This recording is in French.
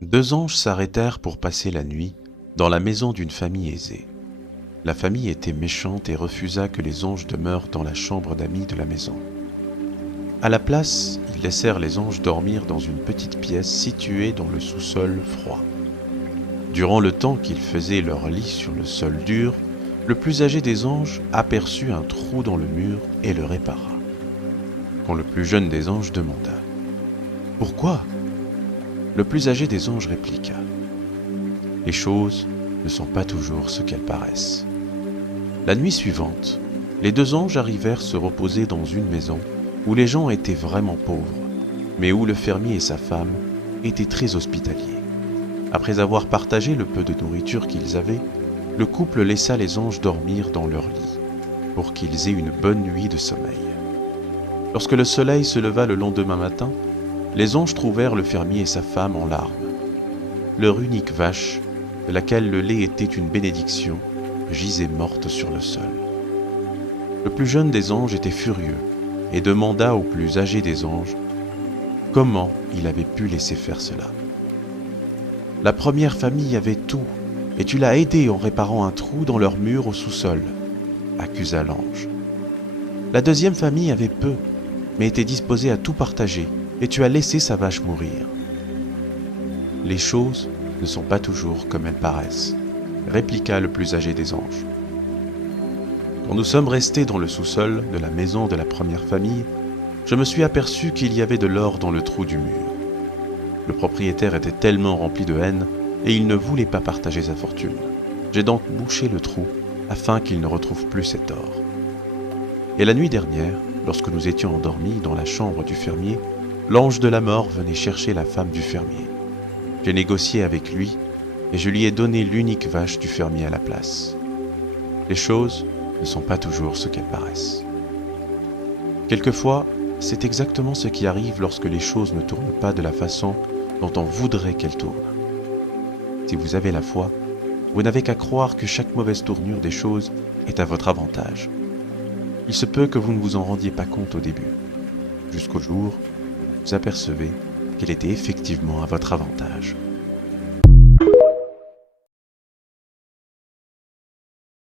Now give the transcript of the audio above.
Deux anges s'arrêtèrent pour passer la nuit dans la maison d'une famille aisée. La famille était méchante et refusa que les anges demeurent dans la chambre d'amis de la maison. À la place, ils laissèrent les anges dormir dans une petite pièce située dans le sous-sol froid. Durant le temps qu'ils faisaient leur lit sur le sol dur, le plus âgé des anges aperçut un trou dans le mur et le répara. Quand le plus jeune des anges demanda « Pourquoi ?» Le plus âgé des anges répliqua « Les choses ne sont pas toujours ce qu'elles paraissent. » La nuit suivante, les deux anges arrivèrent se reposer dans une maison où les gens étaient vraiment pauvres, mais où le fermier et sa femme étaient très hospitaliers. Après avoir partagé le peu de nourriture qu'ils avaient, le couple laissa les anges dormir dans leur lit, pour qu'ils aient une bonne nuit de sommeil. Lorsque le soleil se leva le lendemain matin, les anges trouvèrent le fermier et sa femme en larmes. Leur unique vache, de laquelle le lait était une bénédiction, gisait morte sur le sol. Le plus jeune des anges était furieux et demanda au plus âgé des anges comment il avait pu laisser faire cela. « La première famille avait tout, et tu l'as aidée en réparant un trou dans leur mur au sous-sol, » accusa l'ange. « La deuxième famille avait peu, mais était disposée à tout partager, et tu as laissé sa vache mourir. » « Les choses ne sont pas toujours comme elles paraissent, » répliqua le plus âgé des anges. Quand nous sommes restés dans le sous-sol de la maison de la première famille, je me suis aperçu qu'il y avait de l'or dans le trou du mur. Le propriétaire était tellement rempli de haine et il ne voulait pas partager sa fortune. J'ai donc bouché le trou afin qu'il ne retrouve plus cet or. Et la nuit dernière, lorsque nous étions endormis dans la chambre du fermier, l'ange de la mort venait chercher la femme du fermier. J'ai négocié avec lui et je lui ai donné l'unique vache du fermier à la place. Les choses ne sont pas toujours ce qu'elles paraissent. Quelquefois, c'est exactement ce qui arrive lorsque les choses ne tournent pas de la façon dont on voudrait qu'elles tournent. Si vous avez la foi, vous n'avez qu'à croire que chaque mauvaise tournure des choses est à votre avantage. Il se peut que vous ne vous en rendiez pas compte au début, jusqu'au jour où vous apercevez qu'elle était effectivement à votre avantage.